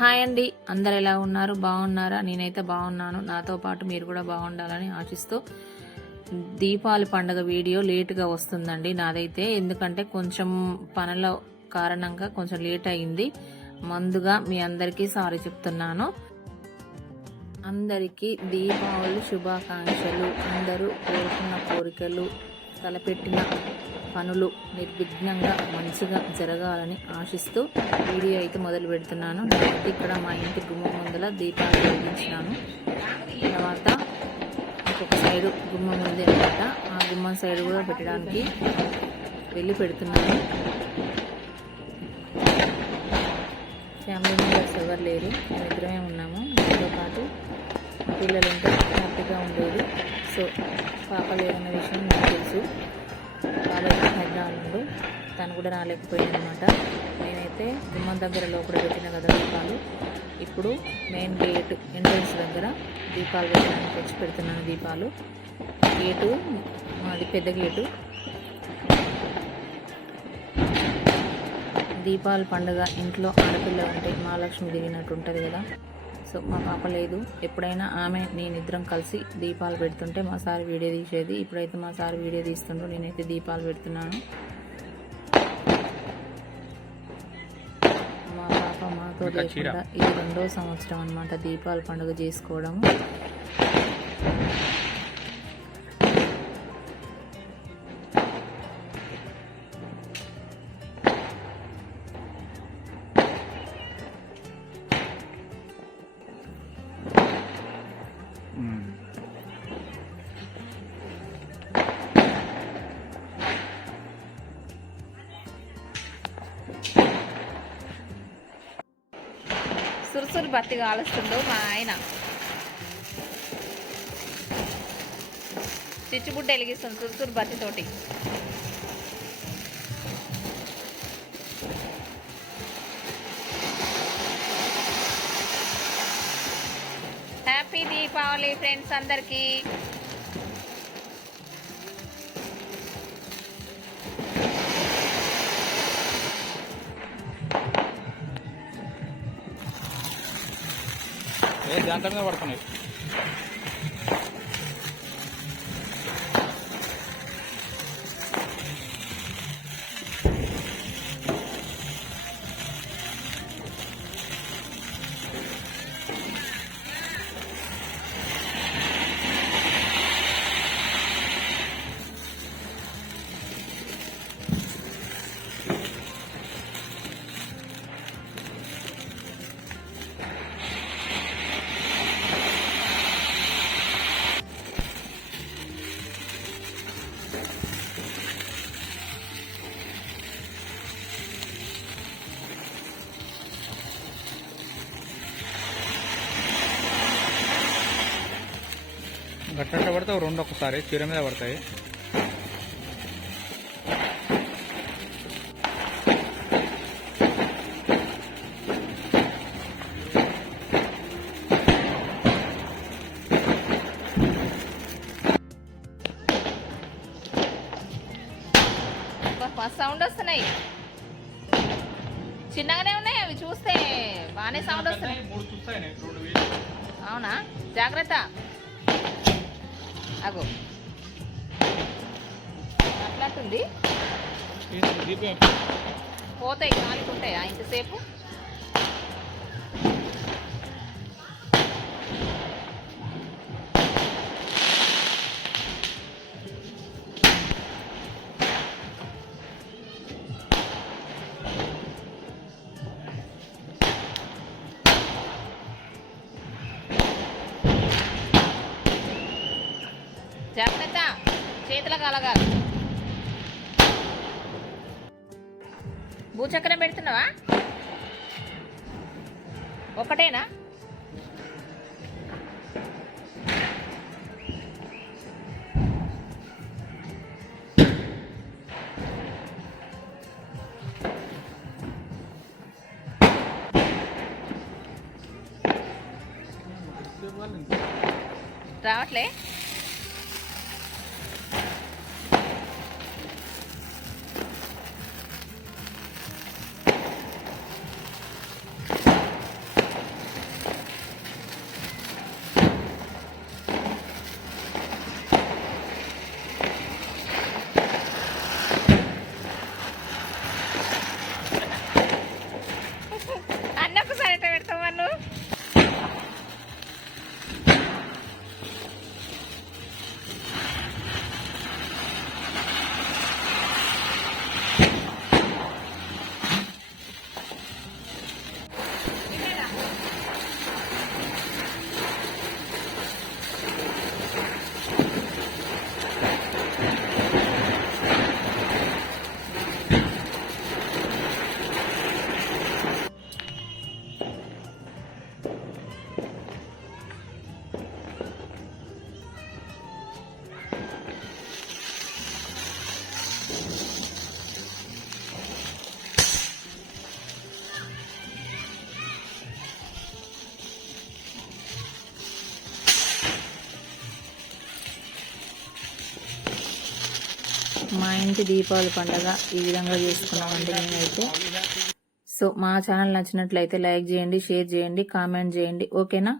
Hi అండి, అందరు ఎలా ఉన్నారు? బాగున్నారా? నేనైతే బాగున్నాను. నాతో పాటు మీరు కూడా బాగుండాలని ఆశిస్తూ దీపావళి పండుగ వీడియో లేటుగా వస్తుందండి నాదైతే. ఎందుకంటే కొంచెం పనుల కారణంగా కొంచెం లేట్ అయింది. ముందుగా మీ అందరికీ సారీ చెప్తున్నాను. అందరికీ దీపావళి శుభాకాంక్షలు. అందరూ కోరుకున్న కోరికలు, తలపెట్టిన పనులు నిర్విఘ్నంగా మంచిగా జరగాలని ఆశిస్తూ వీడియో అయితే మొదలు పెడుతున్నాను. నేనైతే ఇక్కడ మా ఇంటి గుమ్మం ముందల దీపాలు వెలిగించినాను. తర్వాత ఇంకొక సైడు గుమ్మం ఉంది అనమాట. ఆ గుమ్మం సైడ్ కూడా పెట్టడానికి వెళ్ళి పెడుతున్నాను. ఫ్యామిలీ మెంబర్స్ ఎవరు లేరు, మేము ఇద్దరమే ఉన్నాము. దాంతో పాటు పిల్లలు ఉంటే హ్యాపీగా ఉండేది. సో పాప లేదన్న విషయం నాకు తెలుసు. వాళ్ళైతే హైదరాబాద్ తను కూడా రాలేకపోయింది అనమాట. నేనైతే గుమ్మం దగ్గర లోపల పెట్టిన కదా దీపాలు. ఇప్పుడు మెయిన్ గేట్ ఎంట్రన్స్ దగ్గర దీపాలు పెట్టడానికి తెచ్చి పెడుతున్నాను. దీపాలు గేటు మాది పెద్ద గేటు. దీపావళి పండుగ ఇంట్లో ఆడపిల్ల ఉంటే మహాలక్ష్మి దిగినట్టు ఉంటుంది కదా. సో మా పాప లేదు. ఎప్పుడైనా ఆమె నేనిద్దరం కలిసి దీపాలు పెడుతుంటే మా సార్ వీడియో తీసేది. ఇప్పుడైతే మా సార్ వీడియో తీస్తుంటూ నేనైతే దీపాలు పెడుతున్నాను. మా పాప మాతో లేకుండా ఇది 2వ సంవత్సరం అనమాట దీపావళి పండుగ చేసుకోవడం. సురుసురు బత్తి కాలుస్తుండో మా ఆయన. చిచ్చుబుడ్డ వెలిగిస్తుంది సురుసురు బత్తితోటి. హ్యాపీ దీపావళి ఫ్రెండ్స్ అందరికీ. దాంట్లో మీద పడుతున్నాయి. గట్ట పడితే 2 ఒకసారి చీర మీద పడతాయి. సౌండ్ వస్తున్నాయి. చిన్నగానే ఉన్నాయి అవి, చూస్తే బాగానే సౌండ్ వస్తున్నాయి. అవునా? జాగ్రత్త. అగో అట్లాంటుంది. పోతాయి, గాలికి ఉంటాయా ఇంతసేపు? జాగ్రత్త, చేతుల కలగాలి. భూచక్రం పెడుతున్నావా? ఒకటేనా? రావట్లే. మా ఇంటి దీపావళి పండగ ఈ విధంగా చేసుకున్నామండి మేమైతే. సో మా ఛానల్ నచ్చినట్లయితే లైక్ చేయండి, షేర్ చేయండి, కామెంట్ చేయండి. ఓకేనా?